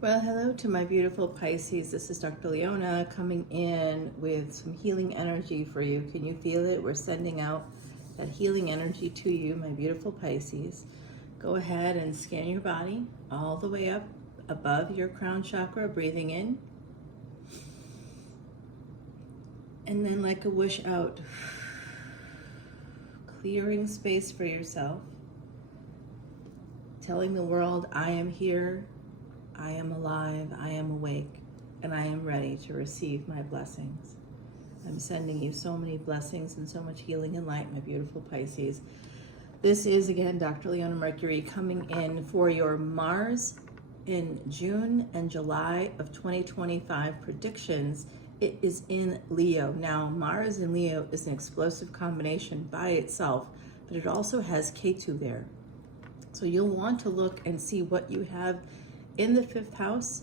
Well, hello to my beautiful Pisces. This is Dr. Leona coming in with some healing energy for you. Can you feel it? We're sending out that healing energy to you, my beautiful Pisces. Go ahead and scan your body all the way up above your crown chakra, breathing in. And then like a whoosh out, clearing space for yourself, telling the world, I am here, I am alive, I am awake, and I am ready to receive my blessings. I'm sending you so many blessings and so much healing and light, my beautiful Pisces. This is, again, Dr. Leona Mercury coming in for your Mars in June and July of 2025 predictions. It is in Leo. Now, Mars in Leo is an explosive combination by itself, but it also has Ketu there. So you'll want to look and see what you have in the 5th house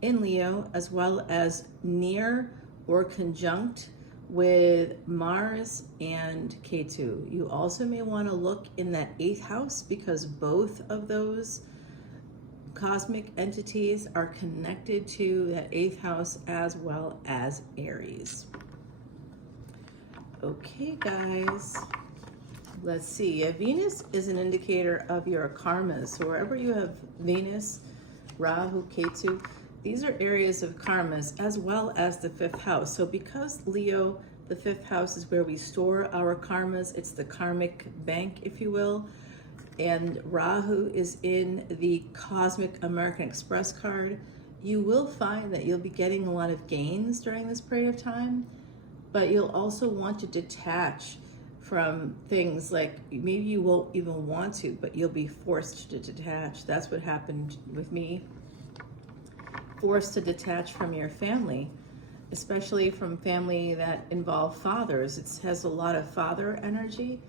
in Leo, as well as near or conjunct with Mars and Ketu. You also may want to look in that 8th house because both of those cosmic entities are connected to that 8th house as well as Aries. Okay, guys. Let's see. Venus is an indicator of your karmas. So wherever you have Venus, Rahu, Ketu, these are areas of karmas as well as the 5th house. So because Leo, the 5th house is where we store our karmas, it's the karmic bank, if you will. And Rahu is in the Cosmic American Express card. You will find that you'll be getting a lot of gains during this period of time, but you'll also want to detach from things like maybe you won't even want to, but you'll be forced to detach. That's what happened with me. Forced to detach from your family, especially from family that involve fathers. It has a lot of father energy,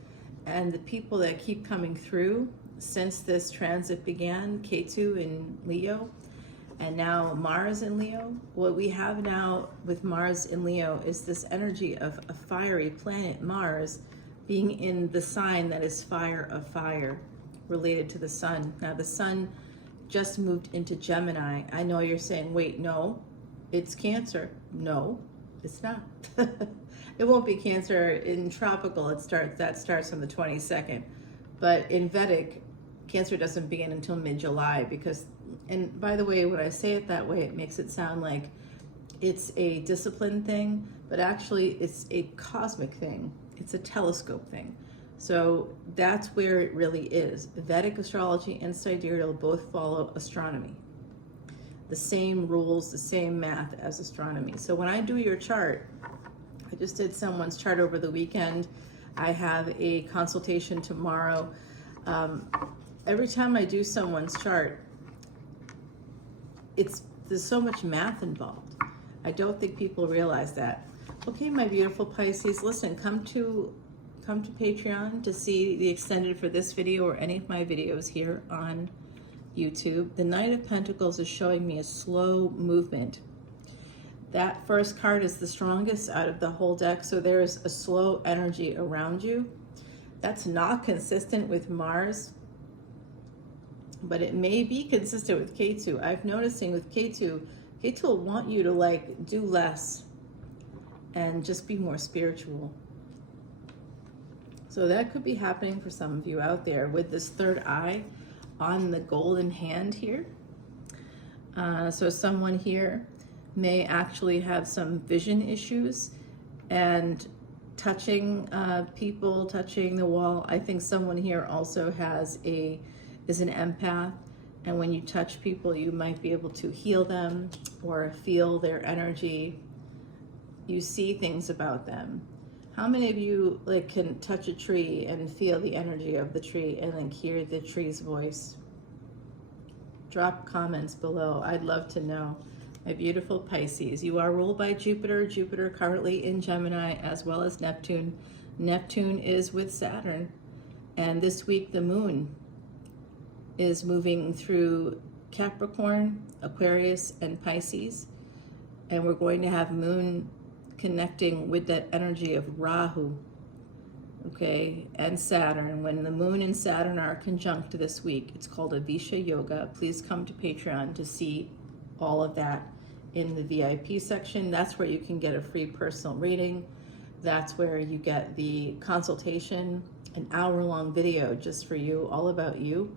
and the people that keep coming through since this transit began, Ketu in Leo, and now Mars in Leo. What we have now with Mars in Leo is this energy of a fiery planet, Mars, being in the sign that is fire of fire, related to the sun. Now the sun just moved into Gemini. I know you're saying, wait, no, it's Cancer. No, it's not. It won't be Cancer in tropical. That starts on the 22nd. But in Vedic, Cancer doesn't begin until mid-July because, and by the way, when I say it that way, it makes it sound like it's a discipline thing, but actually it's a cosmic thing. It's a telescope thing. So that's where it really is. Vedic astrology and sidereal both follow astronomy. The same rules, the same math as astronomy. So when I do your chart, I just did someone's chart over the weekend. I have a consultation tomorrow. Every time I do someone's chart, there's so much math involved. I don't think people realize that. Okay, my beautiful Pisces, listen, come to Patreon to see the extended for this video or any of my videos here on YouTube. The Knight of Pentacles is showing me a slow movement. That first card is the strongest out of the whole deck, so there is a slow energy around you. That's not consistent with Mars, but it may be consistent with Ketu. I'm noticing with Ketu will want you to like do less and just be more spiritual. So that could be happening for some of you out there with this third eye on the golden hand here. So someone here may actually have some vision issues and touching people, touching the wall. I think someone here also is an empath, and when you touch people, you might be able to heal them or feel their energy. You see things about them. How many of you like can touch a tree and feel the energy of the tree and like hear the tree's voice? Drop comments below. I'd love to know. My beautiful Pisces, you are ruled by Jupiter. Jupiter currently in Gemini as well as Neptune. Neptune is with Saturn. And this week the moon is moving through Capricorn, Aquarius, and Pisces. And we're going to have moon connecting with that energy of Rahu, okay, and Saturn. When the moon and Saturn are conjunct this week, it's called Avisha Yoga. Please come to Patreon to see all of that in the VIP section. That's where you can get a free personal reading. That's where you get the consultation, an hour-long video just for you, all about you.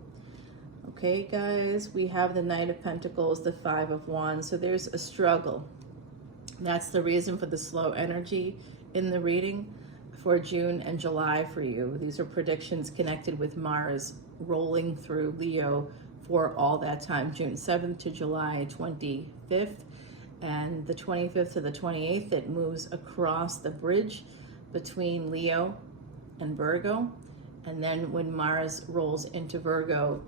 Okay, guys, we have the Knight of Pentacles, the Five of Wands. So there's a struggle. That's the reason for the slow energy in the reading for June and July for you. These are predictions connected with Mars rolling through Leo for all that time, June 7th to July 25th. And the 25th to the 28th, it moves across the bridge between Leo and Virgo. And then when Mars rolls into Virgo,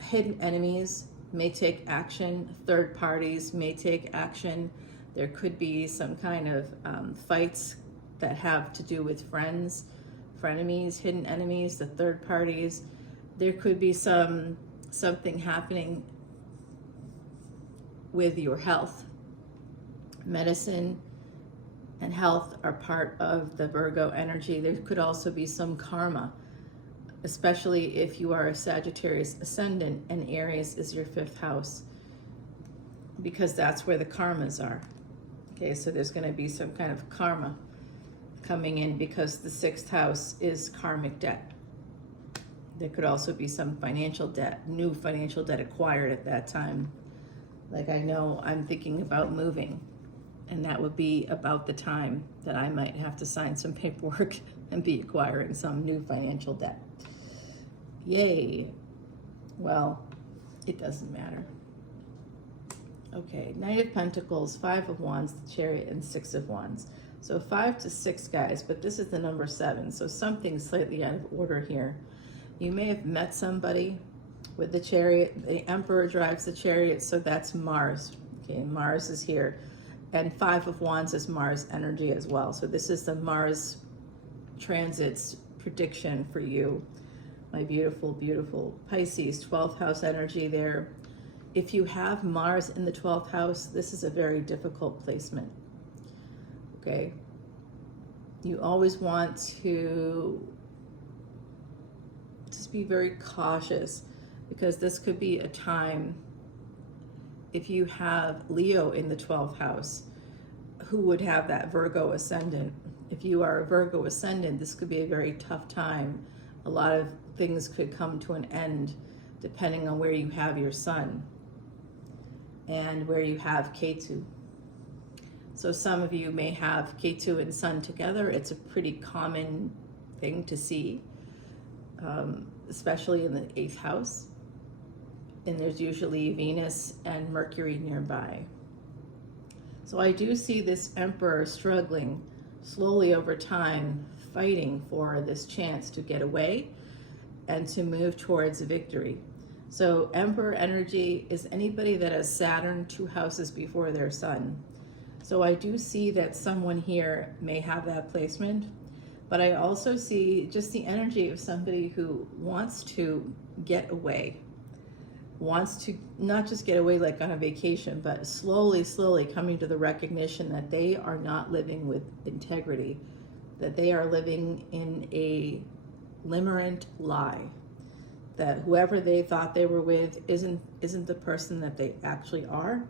hidden enemies may take action, third parties may take action. There could be some kind of fights that have to do with friends, frenemies, hidden enemies, the third parties. There could be something happening with your health. Medicine and health are part of the Virgo energy. There could also be some karma, especially if you are a Sagittarius ascendant and Aries is your 5th house, because that's where the karmas are. Okay, so there's going to be some kind of karma coming in because the 6th house is karmic debt. There could also be some financial debt, new financial debt acquired at that time. Like, I know I'm thinking about moving, and that would be about the time that I might have to sign some paperwork and be acquiring some new financial debt. Yay. Well, it doesn't matter. Okay, Knight of Pentacles, Five of Wands, the Chariot, and Six of Wands. So 5 to 6, guys, but this is the number 7, so something's slightly out of order here. You may have met somebody with the Chariot. The Emperor drives the Chariot, so that's Mars. Okay, Mars is here. And 5 of Wands is Mars energy as well. So this is the Mars transits prediction for you. My beautiful, beautiful Pisces, 12th house energy there. If you have Mars in the 12th house, this is a very difficult placement. Okay? You always want to just be very cautious, because this could be a time, if you have Leo in the 12th house, who would have that Virgo ascendant. If you are a Virgo ascendant, this could be a very tough time. A lot of things could come to an end depending on where you have your sun and where you have Ketu. So some of you may have Ketu and sun together. It's a pretty common thing to see, especially in the 8th house. And there's usually Venus and Mercury nearby. So I do see this Emperor struggling slowly over time, fighting for this chance to get away and to move towards victory. So Emperor energy is anybody that has Saturn 2 houses before their sun. So I do see that someone here may have that placement, but I also see just the energy of somebody who wants to get away, wants to not just get away like on a vacation, but slowly, slowly coming to the recognition that they are not living with integrity, that they are living in a limerent lie, that whoever they thought they were with isn't the person that they actually are.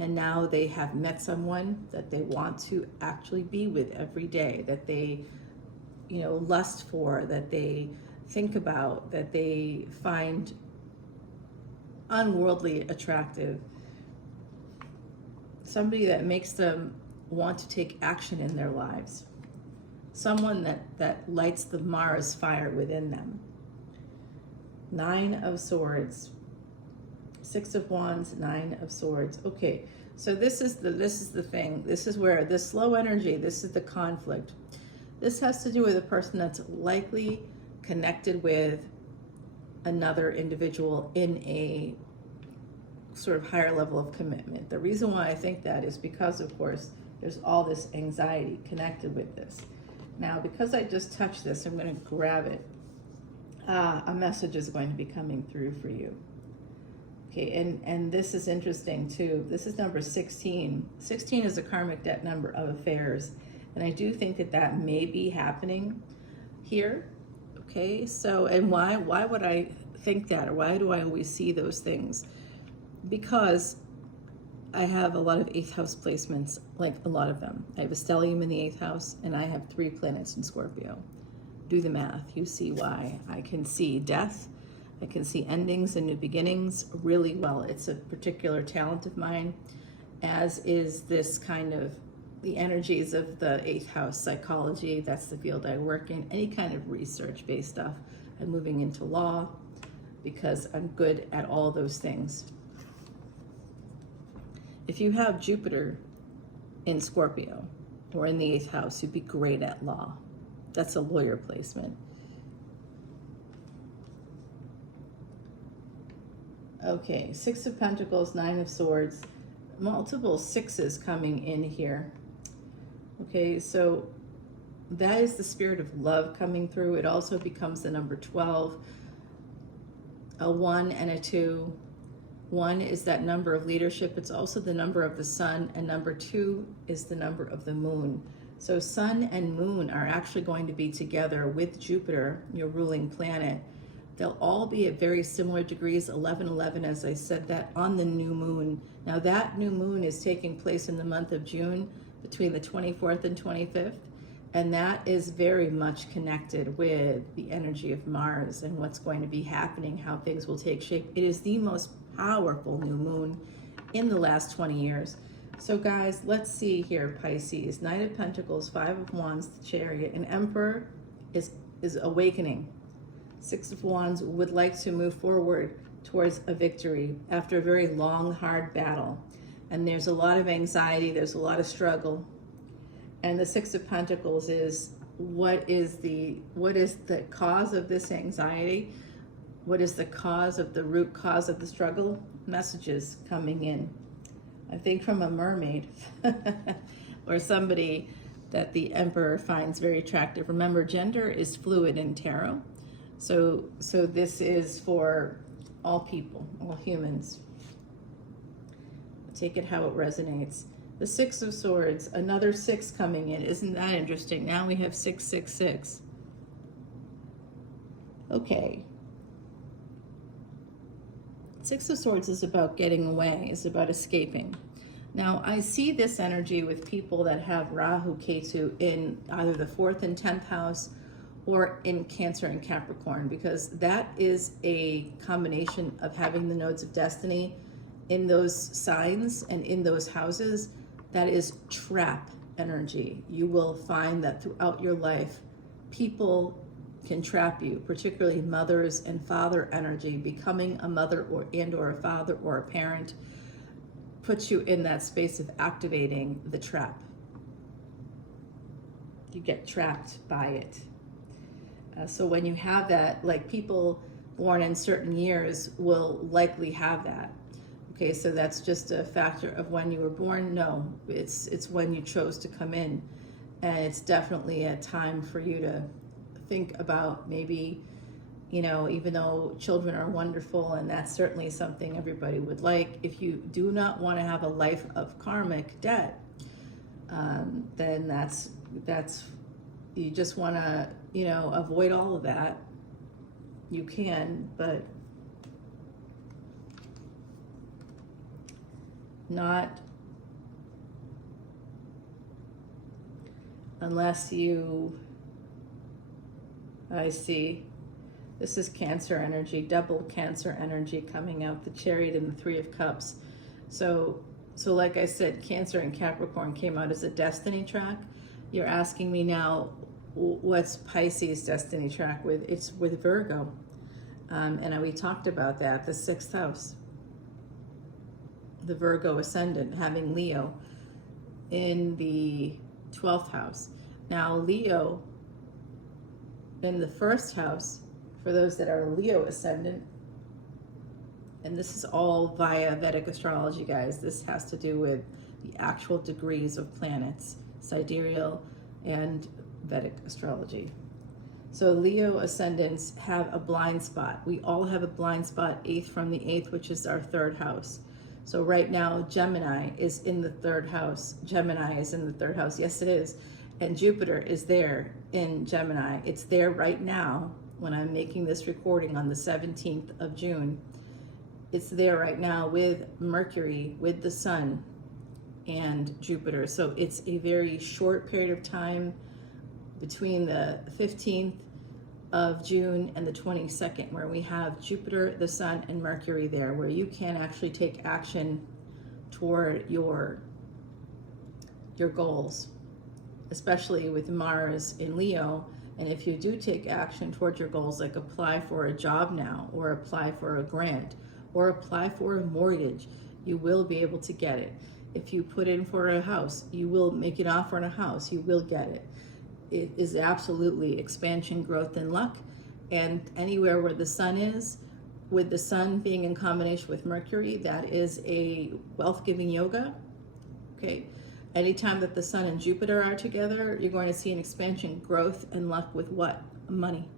And now they have met someone that they want to actually be with every day, that they, lust for, that they think about, that they find unworldly attractive. Somebody that makes them want to take action in their lives. Someone that lights the Mars fire within them. 9 of Swords, 6 of Wands, 9 of Swords. Okay, so this is the thing. This is where this slow energy, this is the conflict. This has to do with a person that's likely connected with another individual in a sort of higher level of commitment. The reason why I think that is because, of course, there's all this anxiety connected with this. Now, because I just touched this, I'm going to grab it. A message is going to be coming through for you. Okay, and this is interesting too. This is number 16. 16 is a karmic debt number of affairs. And I do think that may be happening here. Okay, so, and why would I think that? Or why do I always see those things? Because I have a lot of 8th house placements, like a lot of them. I have a stellium in the 8th house, and I have 3 planets in Scorpio. Do the math. You see why. I can see death. I can see endings and new beginnings really well. It's a particular talent of mine, as is this kind of the energies of the 8th house psychology. That's the field I work in. Any kind of research-based stuff. I'm moving into law because I'm good at all those things. If you have Jupiter in Scorpio or in the 8th house, you'd be great at law. That's a lawyer placement. Okay, 6 of Pentacles, 9 of Swords, multiple 6s coming in here. Okay, so that is the spirit of love coming through. It also becomes the number 12, a 1 and a 2. 1 is that number of leadership. It's also the number of the sun, and number 2 is the number of the moon. So sun and moon are actually going to be together with Jupiter, your ruling planet. They'll all be at very similar degrees, 11-11, as I said that, on the new moon. Now that new moon is taking place in the month of June between the 24th and 25th. And that is very much connected with the energy of Mars and what's going to be happening, how things will take shape. It is the most powerful new moon in the last 20 years. So guys, let's see here, Pisces. Knight of Pentacles, 5 of Wands, the Chariot, and Emperor is awakening. 6 of Wands would like to move forward towards a victory after a very long, hard battle. And there's a lot of anxiety, there's a lot of struggle. And the 6 of Pentacles is what is the cause of this anxiety? What is the cause of the root cause of the struggle? Messages coming in. I think from a mermaid or somebody that the Emperor finds very attractive. Remember, gender is fluid in tarot. So this is for all people, all humans. Take it how it resonates. The 6 of Swords, another 6 coming in. Isn't that interesting? Now we have 666. Okay. 6 of Swords is about getting away, is about escaping. Now, I see this energy with people that have Rahu, Ketu in either the 4th and 10th house or in Cancer and Capricorn, because that is a combination of having the nodes of destiny in those signs and in those houses. That is trap energy. You will find that throughout your life, people can trap you, particularly mothers and father energy. Becoming a mother or a father or a parent puts you in that space of activating the trap. You get trapped by it. So when you have that, like people born in certain years will likely have that. Okay, so that's just a factor of when you were born. No, it's when you chose to come in. And it's definitely a time for you to think about maybe, you know, even though children are wonderful and that's certainly something everybody would like, if you do not want to have a life of karmic debt, then that's you just want to, you know, avoid all of that. You can, but not unless you, I see, this is Cancer energy, double Cancer energy coming out, the Chariot and the 3 of Cups. So like I said, Cancer and Capricorn came out as a destiny track. You're asking me now, what's Pisces destiny track with? It's with Virgo. And we talked about that, the 6th house. The Virgo ascendant, having Leo in the 12th house. Now Leo in the 1st house, for those that are Leo ascendant, and this is all via Vedic astrology, guys. This has to do with the actual degrees of planets, sidereal and Vedic astrology. So Leo ascendants have a blind spot. We all have a blind spot, 8th from the 8th, which is our 3rd house. So right now, Gemini is in the 3rd house. Gemini is in the 3rd house. Yes, it is. And Jupiter is there in Gemini. It's there right now when I'm making this recording on the 17th of June. it's there right now with Mercury, with the Sun, and Jupiter. So it's a very short period of time between the 15th of June and the 22nd, where we have Jupiter, the Sun, and Mercury there, where you can actually take action toward your goals, especially with Mars in Leo. And if you do take action toward your goals, like apply for a job now, or apply for a grant, or apply for a mortgage, you will be able to get it. If you put in for a house, you will make an offer on a house, you will get it. It is absolutely expansion, growth, and luck. And anywhere where the Sun is, with the Sun being in combination with Mercury, that is a wealth-giving yoga. Okay. Anytime that the Sun and Jupiter are together, you're going to see an expansion, growth, and luck with what? Money.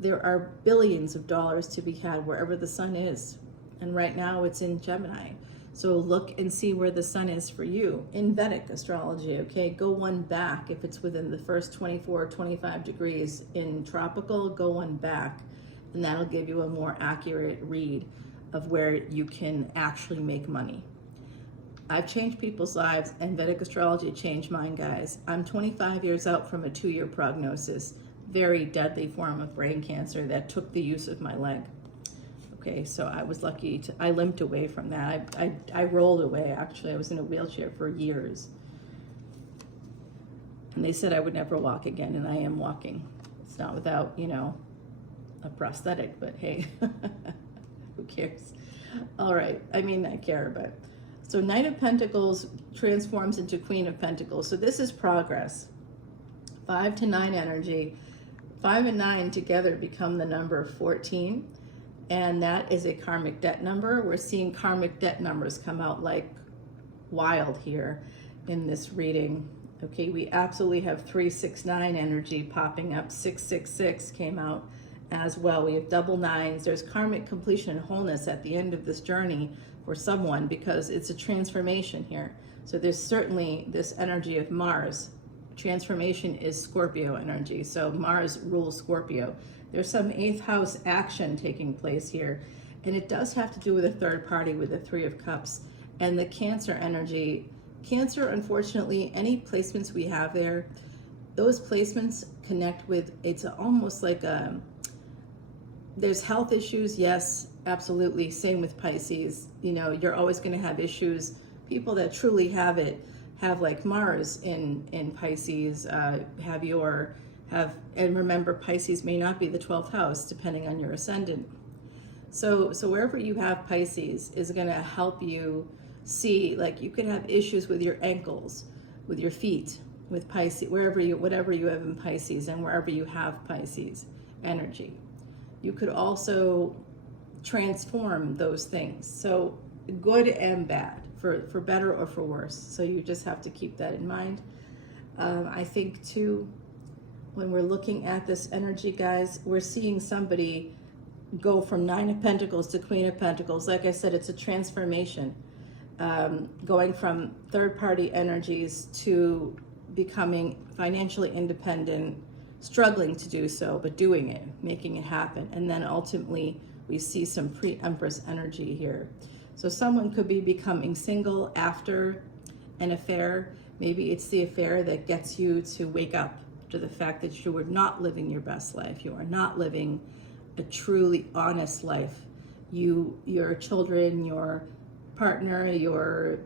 There are billions of dollars to be had wherever the Sun is. And right now it's in Gemini. So look and see where the Sun is for you in Vedic astrology, okay? Go one back if it's within the first 24 or 25 degrees. In tropical, go one back, and that'll give you a more accurate read of where you can actually make money. I've changed people's lives, and Vedic astrology changed mine, guys. I'm 25 years out from a 2-year prognosis, very deadly form of brain cancer that took the use of my leg. Okay, so I was lucky I limped away from that. I rolled away, actually. I was in a wheelchair for years. And they said I would never walk again, and I am walking. It's not without, you know, a prosthetic, but hey, who cares? All right, I mean, I care, but. So Knight of Pentacles transforms into Queen of Pentacles. So this is progress. 5 to 9 energy. 5 and 9 together become the number 14. And that is a karmic debt number. We're seeing karmic debt numbers come out like wild here in this reading. Okay, we absolutely have 369 energy popping up. 666 came out as well. We have double nines. There's karmic completion and wholeness at the end of this journey for someone, because it's a transformation here. So there's certainly this energy of Mars. Transformation is Scorpio energy. So Mars rules Scorpio. There's some 8th house action taking place here. And it does have to do with a third party, with the 3 of Cups. And the Cancer energy. Cancer, unfortunately, any placements we have there, those placements connect with, it's almost like there's health issues, yes, absolutely. Same with Pisces. You know, you're always going to have issues. People that truly have it have like Mars in Pisces, and remember, Pisces may not be the 12th house depending on your ascendant. So wherever you have Pisces is going to help you see, like you could have issues with your ankles, with your feet, with Pisces, whatever you have in Pisces, and wherever you have Pisces energy. You could also transform those things. So good and bad, for better or for worse. So you just have to keep that in mind. I think too, when we're looking at this energy, guys, we're seeing somebody go from 9 of Pentacles to Queen of Pentacles. Like I said, it's a transformation. Going from third-party energies to becoming financially independent, struggling to do so, but doing it, making it happen. And then ultimately, we see some pre-Empress energy here. So someone could be becoming single after an affair. Maybe it's the affair that gets you to wake up to the fact that you are not living your best life. You are not living a truly honest life. Your children, your partner, your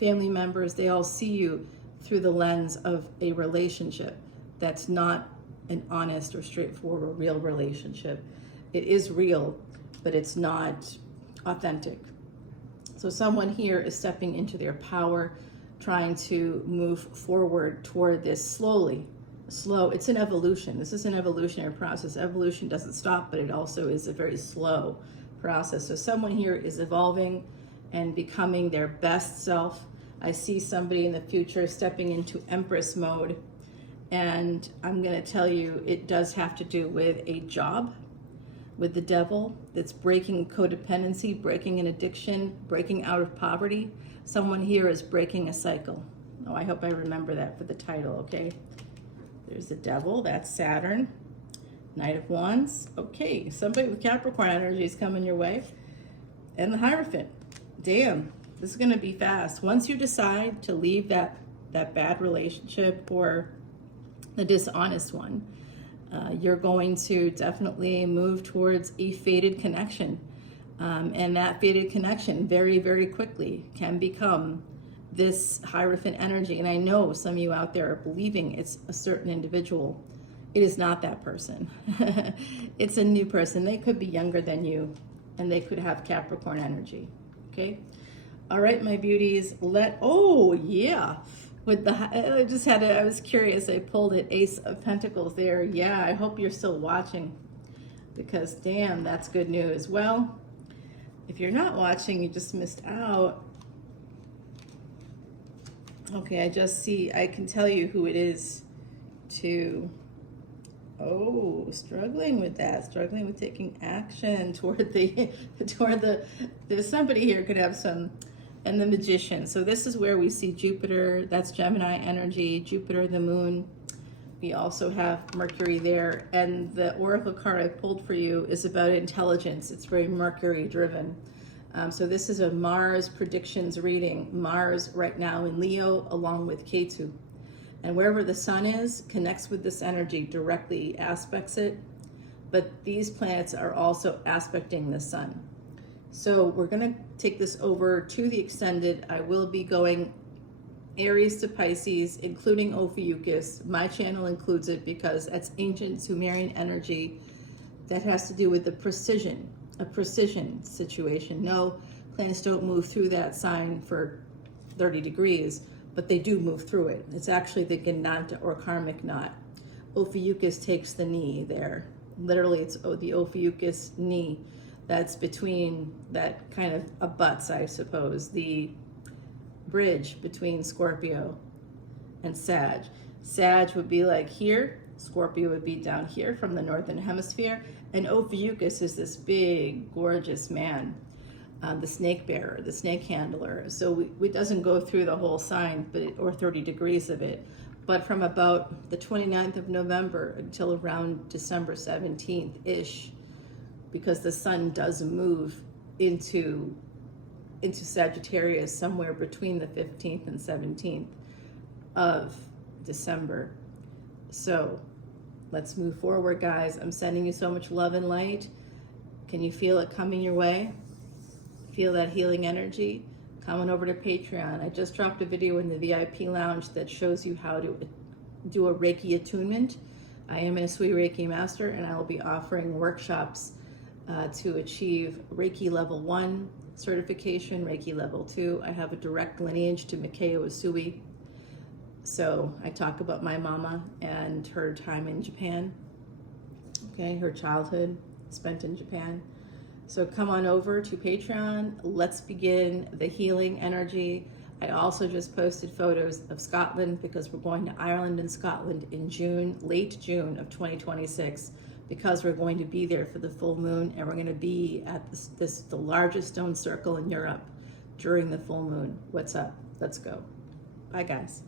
family members, they all see you through the lens of a relationship that's not an honest or straightforward or real relationship. It is real, but it's not authentic. So someone here is stepping into their power, trying to move forward toward this slowly. Slow, it's an evolution. This is an evolutionary process. Evolution doesn't stop, but it also is a very slow process. So someone here is evolving and becoming their best self. I see somebody in the future stepping into Empress mode. And I'm going to tell you, it does have to do with a job, with the devil, that's breaking codependency, breaking an addiction, breaking out of poverty. Someone here is breaking a cycle. Oh, I hope I remember that for the title, okay? There's the devil, that's Saturn. Knight of Wands. Okay, somebody with Capricorn energy is coming your way. and the Hierophant. Damn, this is going to be fast. Once you decide to leave that bad relationship or the dishonest one, you're going to definitely move towards a fated connection. And that fated connection very, very quickly can become this Hierophant energy. And I know some of you out there are believing it's a certain individual. It is not that person. It's a new person. They could be younger than you, and they could have Capricorn energy. Okay? All right, my beauties. Oh, yeah. With the, I was curious. I pulled it, Ace of Pentacles there. Yeah, I hope you're still watching, because damn, that's good news. Well, if you're not watching, you just missed out. Okay, I can tell you who it is too. Oh, struggling with that, struggling with taking action toward there's somebody here could have some, and the Magician. So this is where we see Jupiter, that's Gemini energy, Jupiter, the moon. We also have Mercury there, and the Oracle card I pulled for you is about intelligence. It's very Mercury driven. So this is a Mars predictions reading. Mars right now in Leo along with Ketu. And wherever the sun is, connects with this energy, directly aspects it. But these planets are also aspecting the sun. So we're going to take this over to the extended. I will be going Aries to Pisces, including Ophiuchus. My channel includes it because that's ancient Sumerian energy that has to do with the precision, a precision situation. No, planets don't move through that sign for 30 degrees, but they do move through it. It's actually the Gananta or karmic knot. Ophiuchus takes the knee there. Literally, it's the Ophiuchus knee that's between that kind of abuts, I suppose, the bridge between Scorpio and Sag. Sag would be like here, Scorpio would be down here from the northern hemisphere, and Ophiuchus is this big, gorgeous man, the snake bearer, the snake handler. So it doesn't go through the whole sign, or 30 degrees of it, but from about the 29th of November until around December 17th-ish, because the sun does move into Sagittarius somewhere between the 15th and 17th of December. So let's move forward, guys. I'm sending you so much love and light. Can you feel it coming your way? Feel that healing energy? Come on over to Patreon. I just dropped a video in the VIP lounge that shows you how to do a Reiki attunement. I am a Sui Reiki master, and I will be offering workshops to achieve Reiki level 1 certification, Reiki level 2. I have a direct lineage to Mikao Usui. So I talk about my mama and her time in Japan. Okay, her childhood spent in Japan. So come on over to Patreon. Let's begin the healing energy. I also just posted photos of Scotland because we're going to Ireland and Scotland in June, late June of 2026, because we're going to be there for the full moon, and we're going to be at the largest stone circle in Europe during the full moon. What's up? Let's go. Bye, guys.